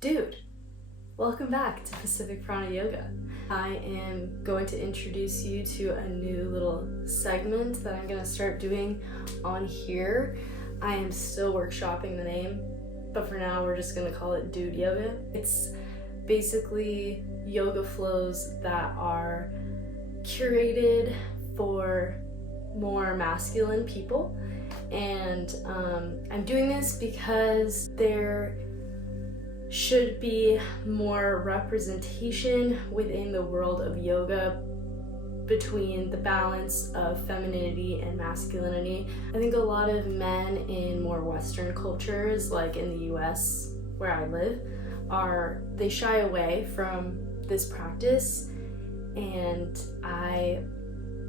Dude, welcome back to Pacific Prana Yoga. I am going to introduce you to a new little segment that I'm going to start doing on here. I am still workshopping the name, but for now we're just going to call it Dude Yoga. It's basically yoga flows that are curated for more masculine people, and I'm doing this because there should be more representation within the world of yoga between the balance of femininity and masculinity. I think a lot of men in more Western cultures, like in the US where I live, they shy away from this practice, and I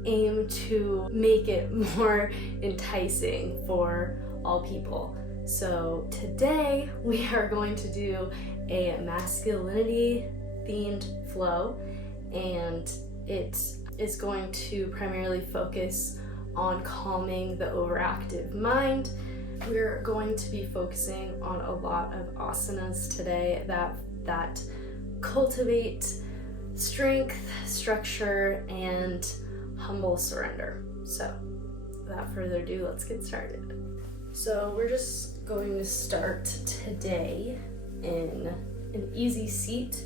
aim to make it more enticing for all people. So today we are going to do a masculinity themed flow, and it is going to primarily focus on calming the overactive mind. We're going to be focusing on a lot of asanas today that cultivate strength, structure, and humble surrender. So without further ado, let's get started. So we're just going to start today in an easy seat.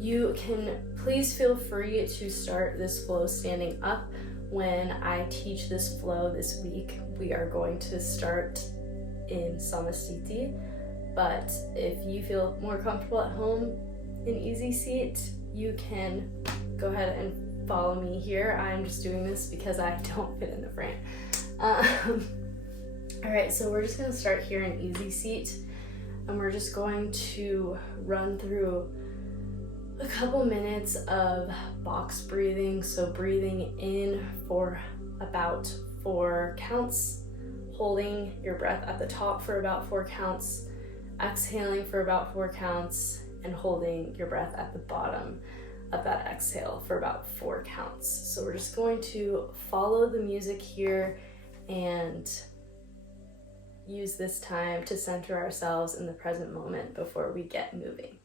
You can please feel free to start this flow standing up. When I teach this flow this week, we are going to start in Samasthiti, but if you feel more comfortable at home in easy seat, you can go ahead and follow me here. I'm just doing this because I don't fit in the frame. Alright, so we're just going to start here in easy seat, and we're just going to run through a couple minutes of box breathing. So breathing in for about 4 counts, holding your breath at the top for about 4 counts, exhaling for about 4 counts, and holding your breath at the bottom of that exhale for about 4 counts. So we're just going to follow the music here and use this time to center ourselves in the present moment before we get moving.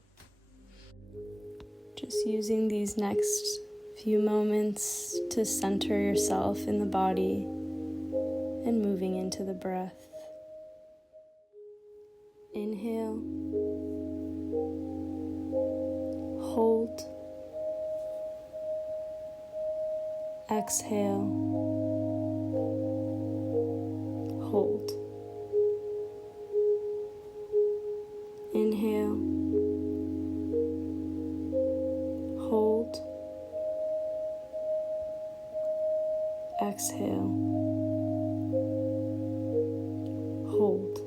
Just using these next few moments to center yourself in the body and moving into the breath. Inhale, hold, exhale, hold. Inhale, hold, exhale, hold.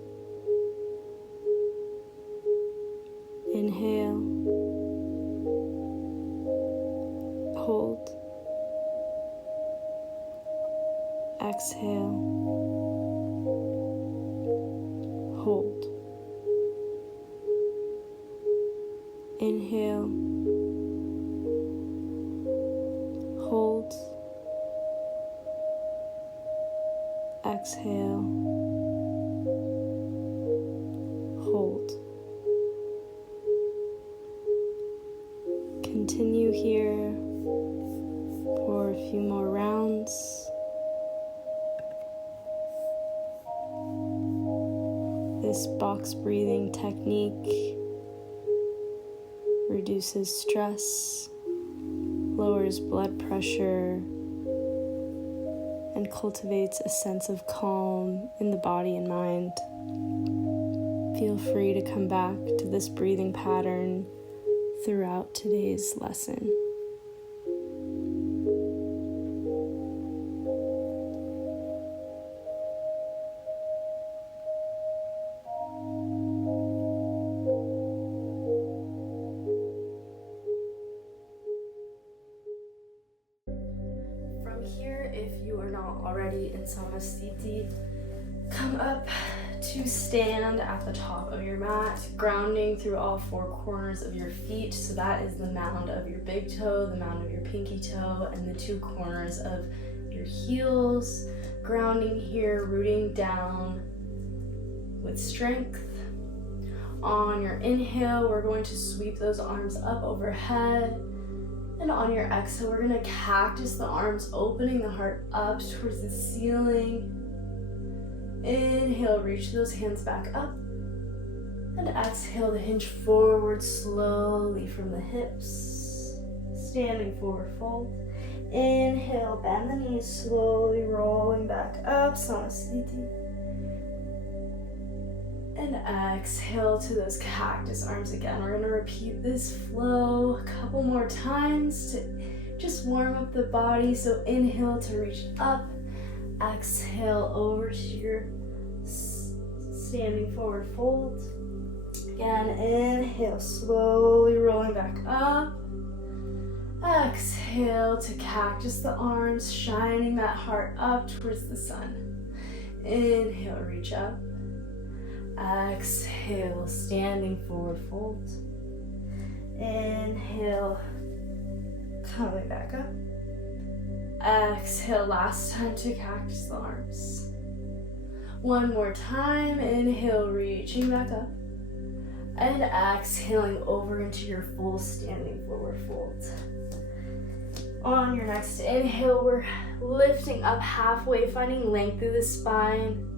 Inhale, hold, exhale, hold. Inhale, hold, exhale, hold. Continue here for a few more rounds. This box breathing technique reduces stress, lowers blood pressure, and cultivates a sense of calm in the body and mind. Feel free to come back to this breathing pattern throughout today's lesson. Here, if you are not already in Samasthiti, come up to stand at the top of your mat, grounding through all 4 corners of your feet. So that is the mound of your big toe, the mound of your pinky toe, and the 2 corners of your heels. Grounding here, rooting down with strength. On your inhale, we're going to sweep those arms up overhead. And on your exhale, we're gonna cactus the arms, opening the heart up towards the ceiling. Inhale, reach those hands back up. And exhale to hinge forward slowly from the hips. Standing forward fold. Inhale, bend the knees, slowly rolling back up, Samasthiti. And exhale to those cactus arms again. We're gonna repeat this flow a couple more times to just warm up the body. So inhale to reach up, exhale over to your standing forward fold. Again, inhale, slowly rolling back up. Exhale to cactus the arms, shining that heart up towards the sun. Inhale, reach up. Exhale, standing forward fold. Inhale, coming back up. Exhale, last time to cactus the arms. One more time, inhale, reaching back up. And exhaling over into your full standing forward fold. On your next inhale, we're lifting up halfway, finding length through the spine.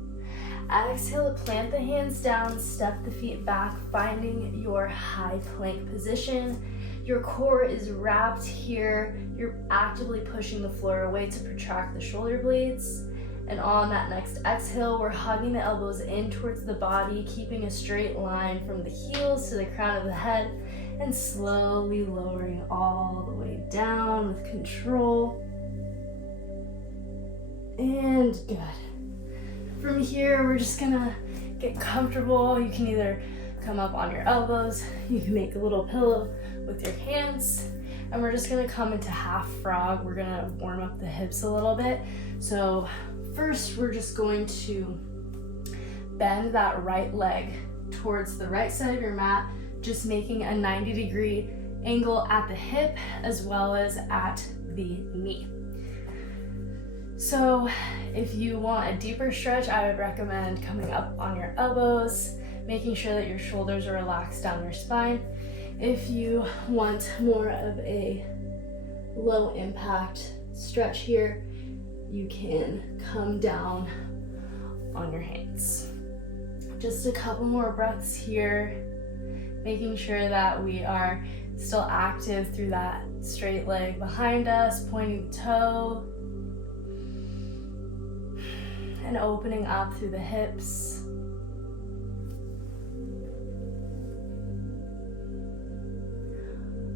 Exhale to plant the hands down, step the feet back, finding your high plank position. Your core is wrapped here. You're actively pushing the floor away to protract the shoulder blades. And on that next exhale, we're hugging the elbows in towards the body, keeping a straight line from the heels to the crown of the head, and slowly lowering all the way down with control. And good. From here, we're just gonna get comfortable. You can either come up on your elbows, you can make a little pillow with your hands, and we're just gonna come into half frog. We're gonna warm up the hips a little bit. So first, we're just going to bend that right leg towards the right side of your mat, just making a 90-degree angle at the hip as well as at the knee. So if you want a deeper stretch, I would recommend coming up on your elbows, making sure that your shoulders are relaxed down your spine. If you want more of a low impact stretch here, you can come down on your hands. Just a couple more breaths here, making sure that we are still active through that straight leg behind us, pointing the toe, and opening up through the hips.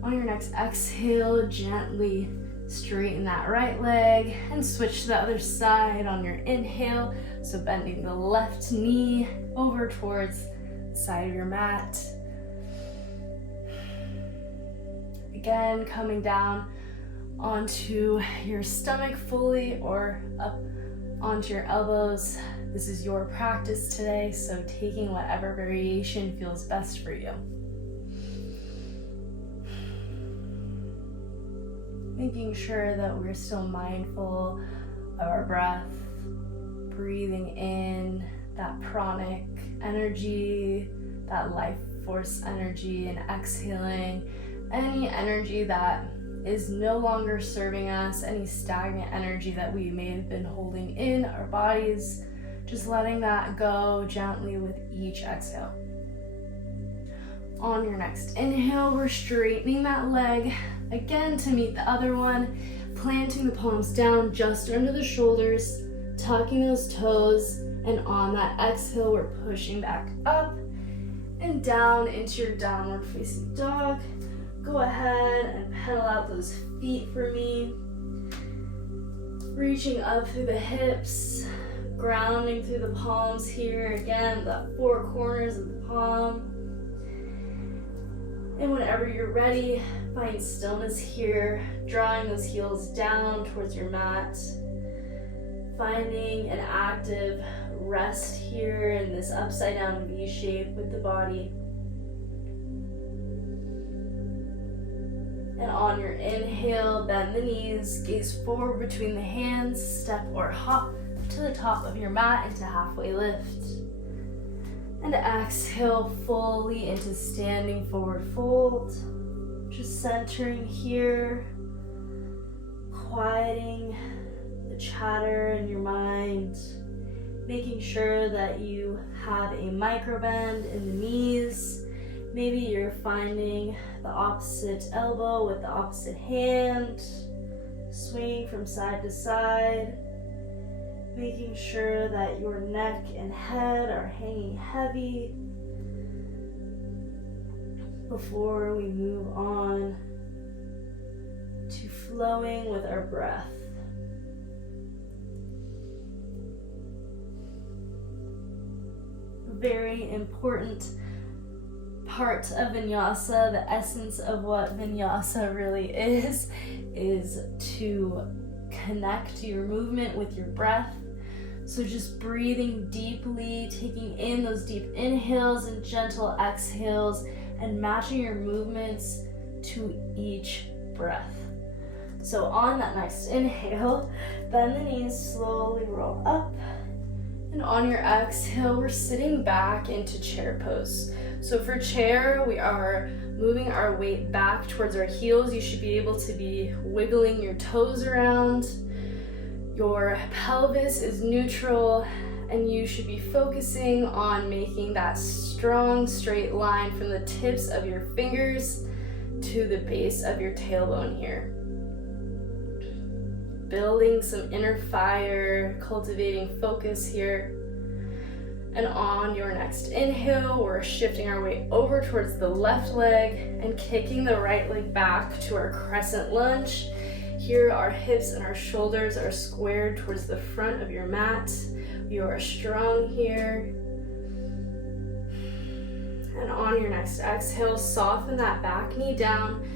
On your next exhale, gently straighten that right leg and switch to the other side on your inhale. So bending the left knee over towards the side of your mat. Again, coming down onto your stomach fully or up onto your elbows. This is your practice today, so taking whatever variation feels best for you. Making sure that we're still mindful of our breath, breathing in that pranic energy, that life force energy, and exhaling any energy that is no longer serving us, any stagnant energy that we may have been holding in our bodies, just letting that go gently with each exhale. On your next inhale, we're straightening that leg again to meet the other one, planting the palms down just under the shoulders, tucking those toes, and on that exhale, we're pushing back up and down into your downward facing dog. Go ahead and pedal out those feet for me. Reaching up through the hips, grounding through the palms here. Again, the four corners of the palm. And whenever you're ready, find stillness here, drawing those heels down towards your mat. Finding an active rest here in this upside down V shape with the body. And on your inhale, bend the knees, gaze forward between the hands, step or hop to the top of your mat into halfway lift. And exhale fully into standing forward fold. Just centering here, quieting the chatter in your mind, making sure that you have a micro bend in the knees. Maybe you're finding the opposite elbow with the opposite hand, swinging from side to side, making sure that your neck and head are hanging heavy before we move on to flowing with our breath. Very important part of Vinyasa, the essence of what Vinyasa really is to connect your movement with your breath. So just breathing deeply, taking in those deep inhales and gentle exhales, and matching your movements to each breath. So on that next inhale, bend the knees, slowly roll up. And on your exhale, we're sitting back into chair pose. So for chair, we are moving our weight back towards our heels. You should be able to be wiggling your toes around. Your pelvis is neutral, and you should be focusing on making that strong straight line from the tips of your fingers to the base of your tailbone here. Building some inner fire, cultivating focus here. And on your next inhale, we're shifting our weight over towards the left leg and kicking the right leg back to our crescent lunge. Here, our hips and our shoulders are squared towards the front of your mat. You are strong here. And on your next exhale, soften that back knee down,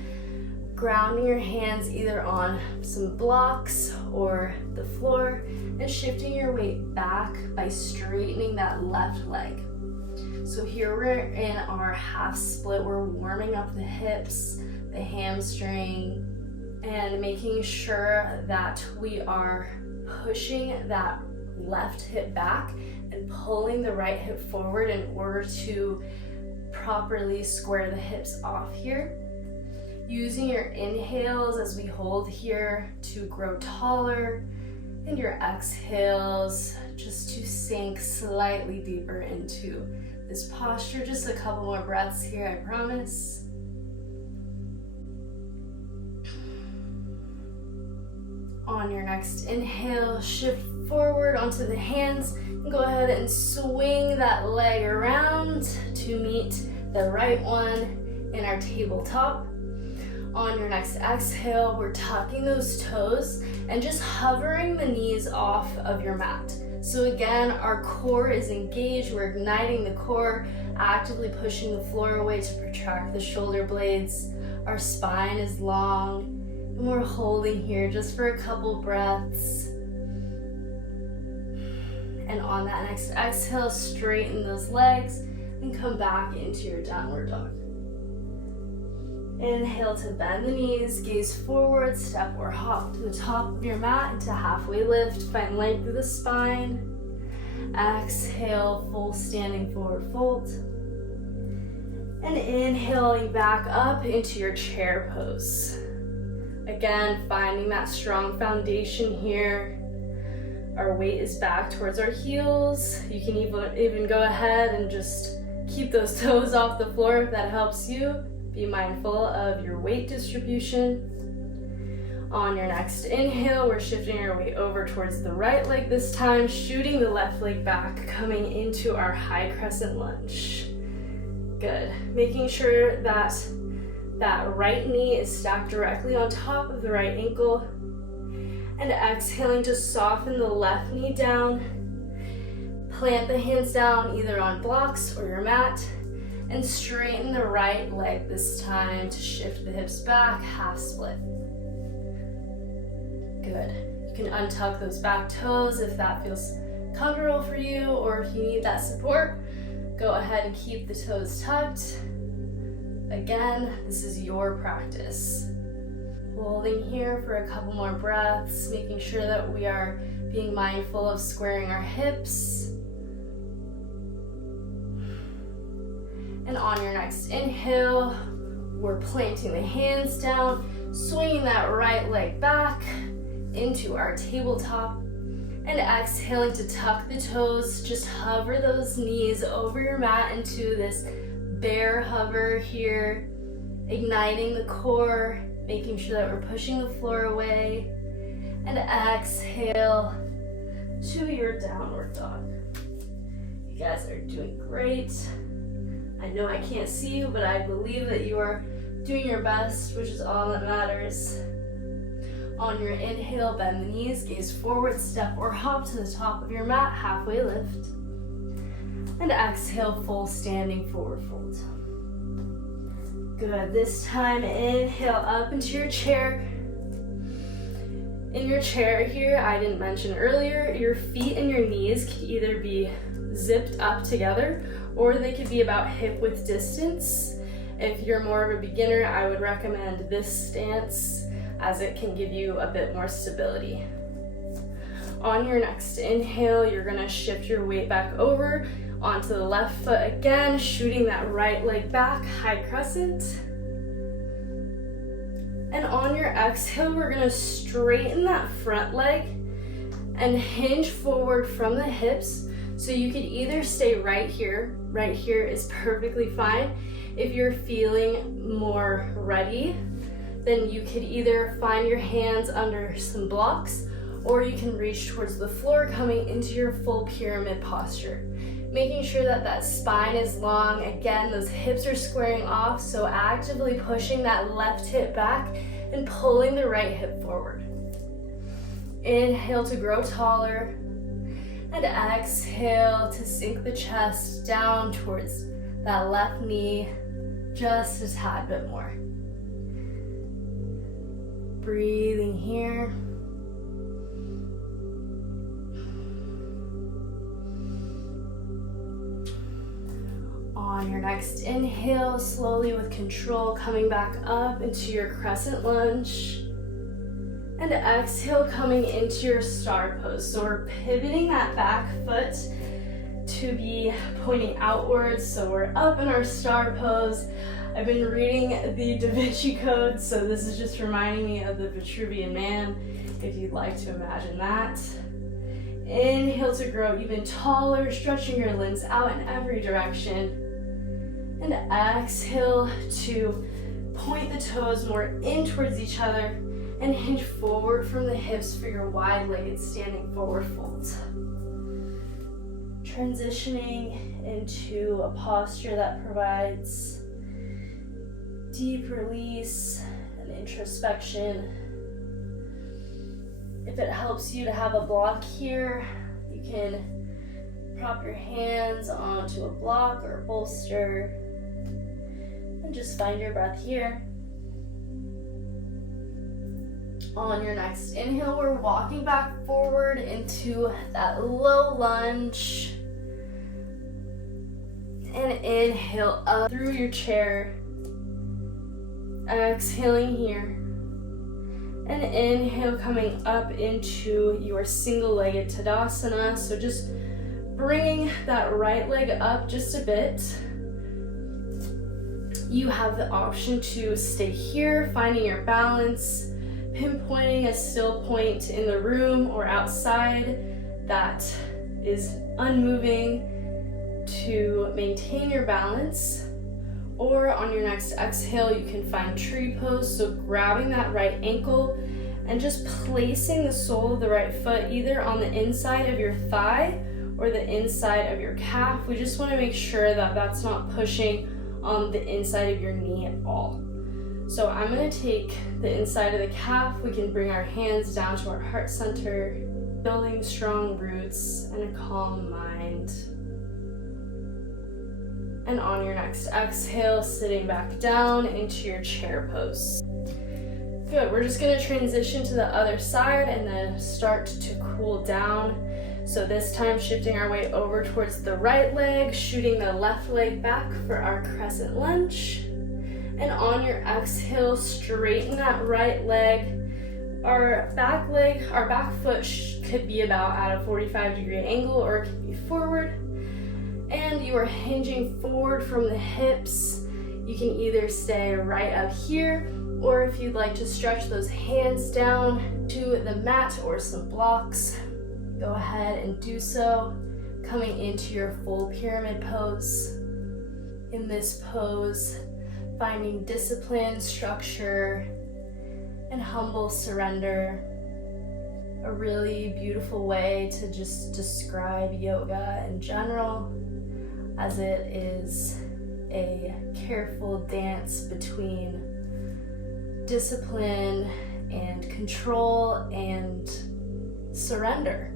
grounding your hands either on some blocks or the floor, and shifting your weight back by straightening that left leg. So here we're in our half split. We're warming up the hips, the hamstring, and making sure that we are pushing that left hip back and pulling the right hip forward in order to properly square the hips off here. Using your inhales as we hold here to grow taller, and your exhales just to sink slightly deeper into this posture. Just a couple more breaths here, I promise. On your next inhale, shift forward onto the hands and go ahead and swing that leg around to meet the right one in our tabletop. On your next exhale, we're tucking those toes and just hovering the knees off of your mat. So again, our core is engaged. We're igniting the core, actively pushing the floor away to protract the shoulder blades. Our spine is long, and we're holding here just for a couple breaths. And on that next exhale, straighten those legs and come back into your downward dog. Inhale to bend the knees, gaze forward, step or hop to the top of your mat into halfway lift. Find length through the spine. Exhale, full standing forward fold. And inhaling back up into your chair pose. Again, finding that strong foundation here. Our weight is back towards our heels. You can even go ahead and just keep those toes off the floor if that helps you. Be mindful of your weight distribution. On your next inhale, we're shifting our weight over towards the right leg this time, shooting the left leg back, coming into our high crescent lunge. Good. Making sure that that right knee is stacked directly on top of the right ankle. And exhaling to soften the left knee down. Plant the hands down either on blocks or your mat. And straighten the right leg this time to shift the hips back, half split. Good. You can untuck those back toes if that feels comfortable for you, or if you need that support, go ahead and keep the toes tucked. Again, this is your practice. Holding here for a couple more breaths, making sure that we are being mindful of squaring our hips. And on your next inhale, we're planting the hands down, swinging that right leg back into our tabletop, and exhaling to tuck the toes. Just hover those knees over your mat into this bear hover here, igniting the core, making sure that we're pushing the floor away, and exhale to your downward dog. You guys are doing great. I know I can't see you, but I believe that you are doing your best, which is all that matters. On your inhale, bend the knees, gaze forward, step or hop to the top of your mat, halfway lift. And exhale, full standing forward fold. Good. This time, inhale up into your chair. In your chair here, I didn't mention earlier, your feet and your knees can either be zipped up together or they could be about hip width distance. If you're more of a beginner, I would recommend this stance as it can give you a bit more stability. On your next inhale, you're gonna shift your weight back over onto the left foot again, shooting that right leg back, high crescent. And on your exhale, we're gonna straighten that front leg and hinge forward from the hips. So you could either stay right here is perfectly fine. If you're feeling more ready, then you could either find your hands under some blocks or you can reach towards the floor, coming into your full pyramid posture. Making sure that that spine is long. Again, those hips are squaring off, so actively pushing that left hip back and pulling the right hip forward. Inhale to grow taller, and exhale to sink the chest down towards that left knee just a tad bit more. Breathing here. On your next inhale, slowly with control, coming back up into your crescent lunge. And exhale, coming into your star pose. So we're pivoting that back foot to be pointing outwards. So we're up in our star pose. I've been reading the Da Vinci Code, so this is just reminding me of the Vitruvian Man, if you'd like to imagine that. Inhale to grow even taller, stretching your limbs out in every direction. And exhale to point the toes more in towards each other and hinge forward from the hips for your wide-legged standing forward fold. Transitioning into a posture that provides deep release and introspection. If it helps you to have a block here, you can prop your hands onto a block or a bolster and just find your breath here. On your next inhale, we're walking back forward into that low lunge. And inhale up through your chair. Exhaling here. And inhale, coming up into your single-legged Tadasana. So just bringing that right leg up just a bit. You have the option to stay here, finding your balance, pinpointing a still point in the room or outside that is unmoving to maintain your balance. Or on your next exhale, you can find tree pose, so grabbing that right ankle and just placing the sole of the right foot either on the inside of your thigh or the inside of your calf. We just want to make sure that that's not pushing on the inside of your knee at all. So I'm going to take the inside of the calf. We can bring our hands down to our heart center, building strong roots and a calm mind. And on your next exhale, sitting back down into your chair pose. Good, we're just gonna transition to the other side and then start to cool down. So this time shifting our weight over towards the right leg, shooting the left leg back for our crescent lunge. And on your exhale, straighten that right leg. Our back foot could be about at a 45-degree angle or it could be forward. And And you are hinging forward from the hips. You can either stay right up here, or if you'd like to stretch those hands down to the mat or some blocks, go ahead and do so. Coming into your full pyramid pose. In this pose, finding discipline, structure, and humble surrender. A really beautiful way to just describe yoga in general, as it is a careful dance between discipline and control and surrender.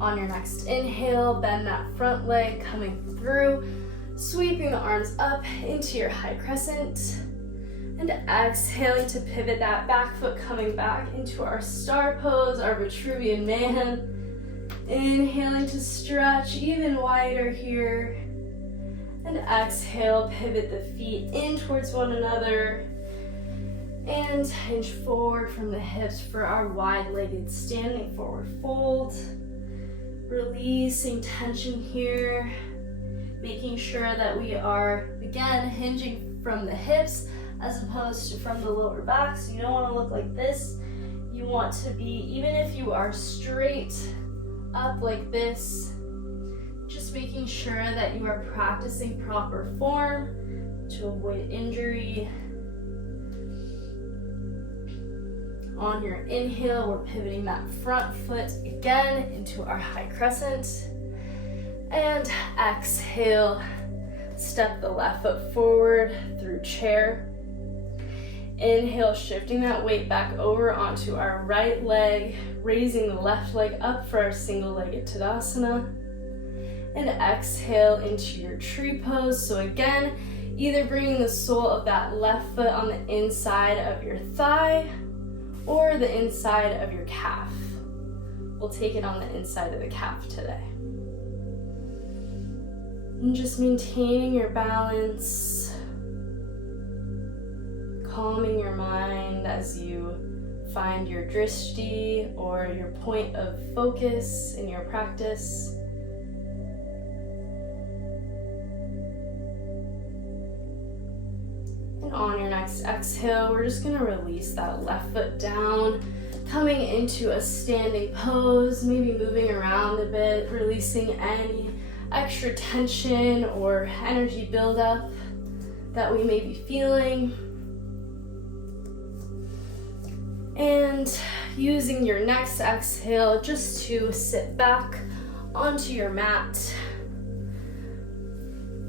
On your next inhale, bend that front leg coming through, sweeping the arms up into your high crescent, and exhaling to pivot that back foot coming back into our star pose, our Vitruvian man. Inhaling to stretch even wider here, and exhale, pivot the feet in towards one another, and hinge forward from the hips for our wide-legged standing forward fold. Releasing tension here, making sure that we are, again, hinging from the hips as opposed to from the lower back. So you don't want to look like this. You want to be, even if you are straight up like this, just making sure that you are practicing proper form to avoid injury. On your inhale, we're pivoting that front foot again into our high crescent. And exhale, step the left foot forward through chair. Inhale, shifting that weight back over onto our right leg, raising the left leg up for our single-legged Tadasana. And exhale into your tree pose. So again, either bringing the sole of that left foot on the inside of your thigh or the inside of your calf. We'll take it on the inside of the calf today. And just maintaining your balance, calming your mind as you find your drishti or your point of focus in your practice. And on your next exhale, we're just gonna release that left foot down, coming into a standing pose, maybe moving around a bit, releasing any extra tension or energy buildup that we may be feeling. And using your next exhale just to sit back onto your mat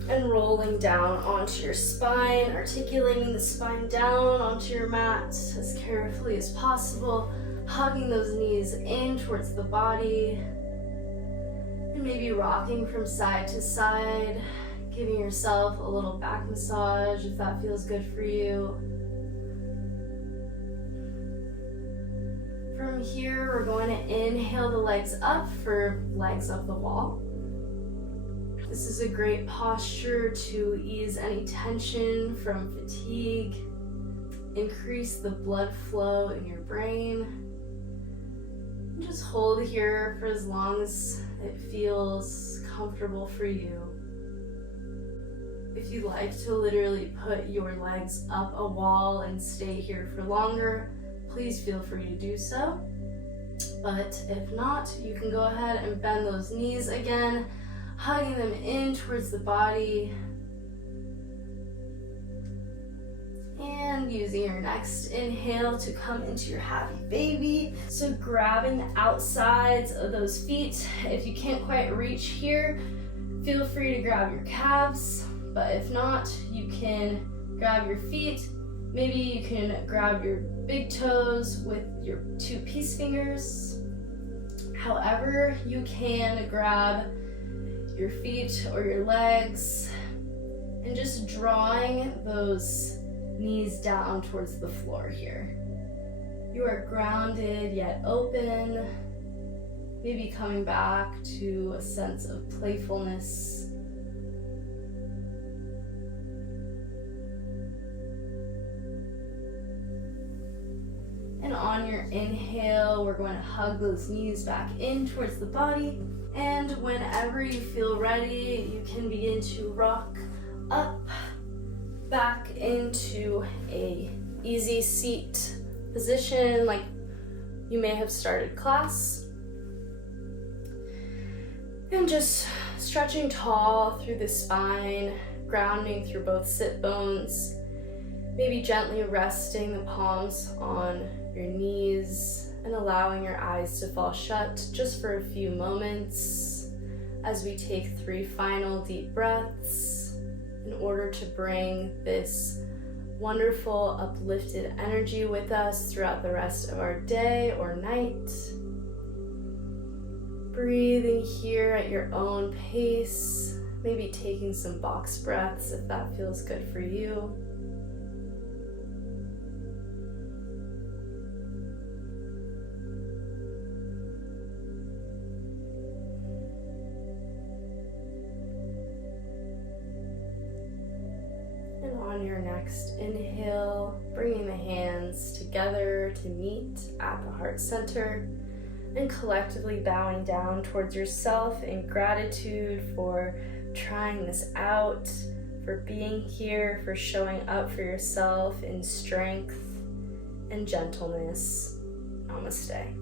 and rolling down onto your spine, articulating the spine down onto your mat as carefully as possible, hugging those knees in towards the body, and maybe rocking from side to side, giving yourself a little back massage if that feels good for you. From here, we're going to inhale the legs up for legs up the wall. This is a great posture to ease any tension from fatigue, increase the blood flow in your brain. And just hold here for as long as it feels comfortable for you. If you like to literally put your legs up a wall and stay here for longer, please feel free to do so. But if not, you can go ahead and bend those knees again, hugging them in towards the body. And using your next inhale to come into your happy baby. So grabbing the outsides of those feet. If you can't quite reach here, feel free to grab your calves. But if not, you can grab your feet. Maybe you can grab your big toes with your two peace fingers. However, you can grab your feet or your legs and just drawing those knees down towards the floor here. You are grounded yet open, maybe coming back to a sense of playfulness. And on on your inhale, we're going to hug those knees back in towards the body. And whenever you feel ready, you can begin to rock up back into a easy seat position like you may have started class. And just stretching tall through the spine, grounding through both sit bones, maybe gently resting the palms on your knees and allowing your eyes to fall shut just for a few moments as we take 3 final deep breaths in order to bring this wonderful uplifted energy with us throughout the rest of our day or night. Breathing here at your own pace, maybe taking some box breaths if that feels good for you. And on your next inhale, bringing the hands together to meet at the heart center, and collectively bowing down towards yourself in gratitude for trying this out, for being here, for showing up for yourself in strength and gentleness. Namaste.